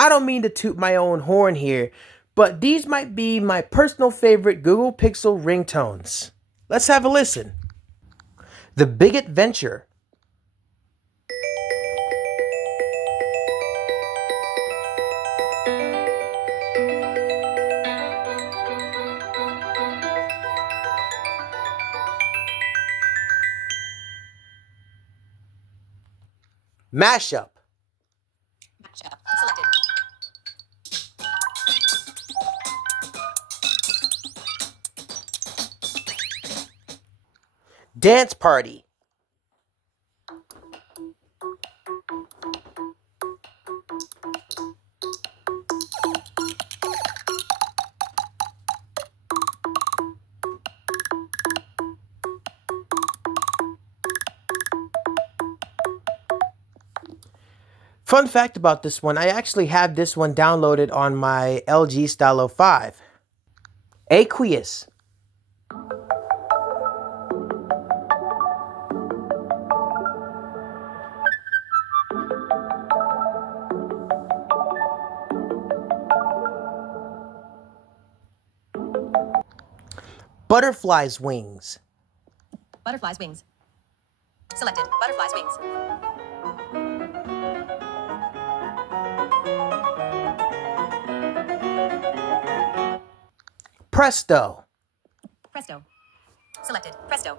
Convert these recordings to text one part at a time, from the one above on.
I don't mean to toot my own horn here, but these might be my personal favorite Google Pixel ringtones. Let's have a listen. The Big Adventure. Mashup. Mashup. Selected. Dance Party. Fun fact about this one, I actually have this one downloaded on my LG Stylo 5. Aqueous. Butterfly's Wings. Butterfly's wings. Selected. Butterfly's wings. Presto. Presto. Selected. Presto.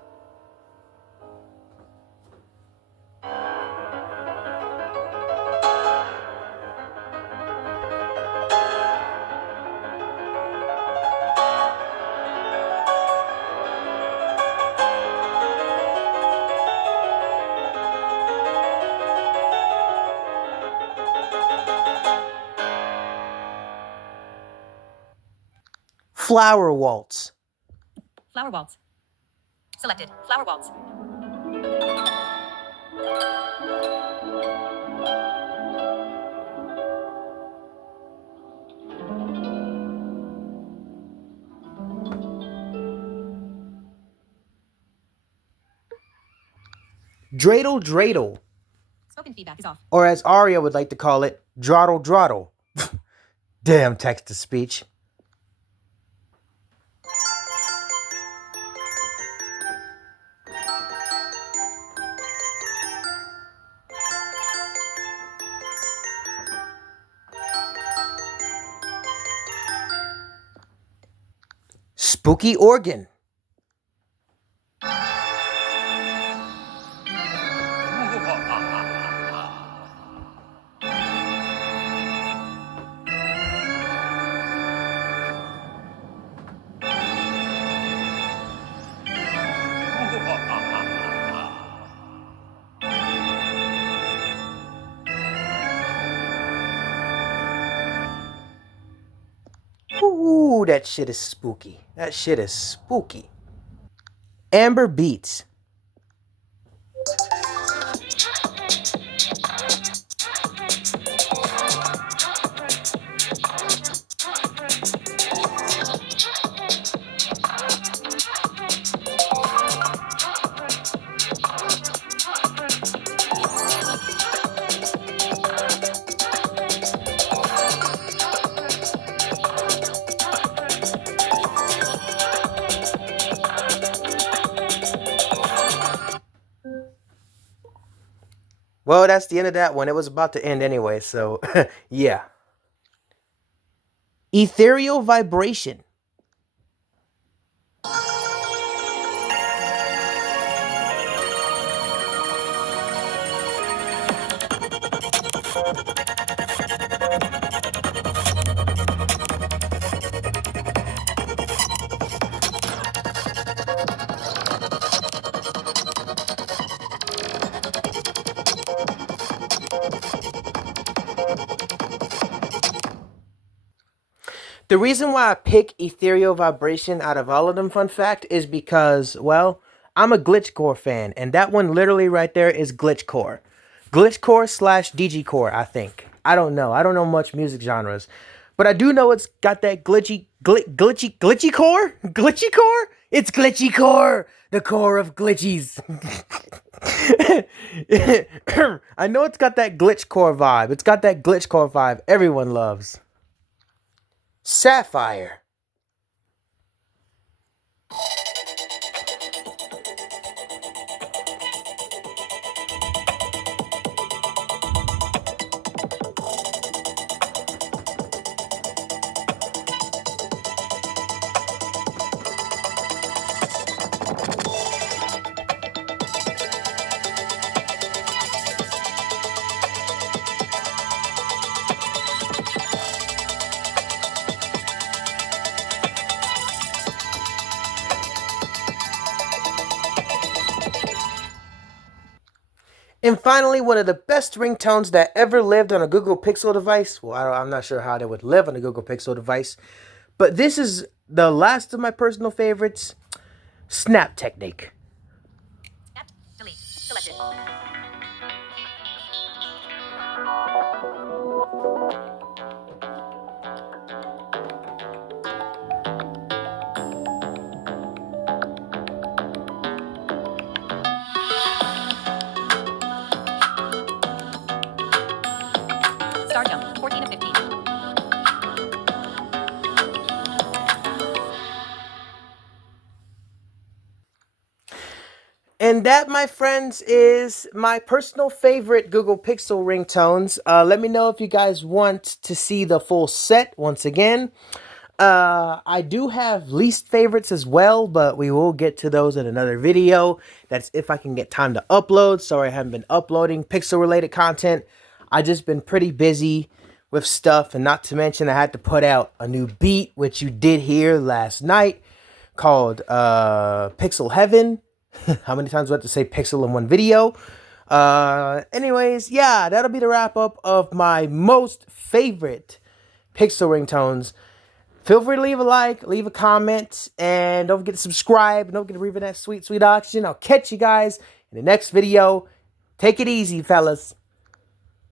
Flower Waltz. Flower waltz. Selected. Flower waltz. Dreidel Dreidel. Spoken feedback is off. Or as Aria would like to call it, Droddle Droddle. Damn text-to-speech. Spooky Organ. Ooh, that shit is spooky. That shit is spooky. Amber Beats. Well, that's the end of that one. It was about to end anyway, so yeah. Ethereal Vibration. The reason why I pick Ethereal Vibration out of all of them, fun fact, is because, well, I'm a glitchcore fan, and that one literally right there is glitchcore. Glitchcore slash DGcore, I think. I don't know. I don't know much music genres. But I do know it's got that glitchy core? Glitchy core? It's Glitchy Core, the core of glitchies. I know it's got that glitch core vibe. It's got that glitch core vibe everyone loves. Sapphire. And finally, one of the best ringtones that ever lived on a Google Pixel device. Well, I'm not sure how they would live on a Google Pixel device, but this is the last of my personal favorites. Snap technique. Snap. Delete. Selected. Star jump. 14 of 15. And that, my friends, is my personal favorite Google Pixel ringtones. Let me know if you guys want to see the full set once again. I do have least favorites as well, but we will get to those in another video. That's if I can get time to upload. Sorry, I haven't been uploading Pixel related content. I just been pretty busy with stuff, and not to mention I had to put out a new beat, which you did hear last night, called Pixel Heaven. How many times do I have to say pixel in one video? Anyways, yeah, that'll be the wrap up of my most favorite Pixel ringtones. Feel free to leave a like, leave a comment, and don't forget to subscribe. And don't forget to read that sweet, sweet auction. I'll catch you guys in the next video. Take it easy, fellas.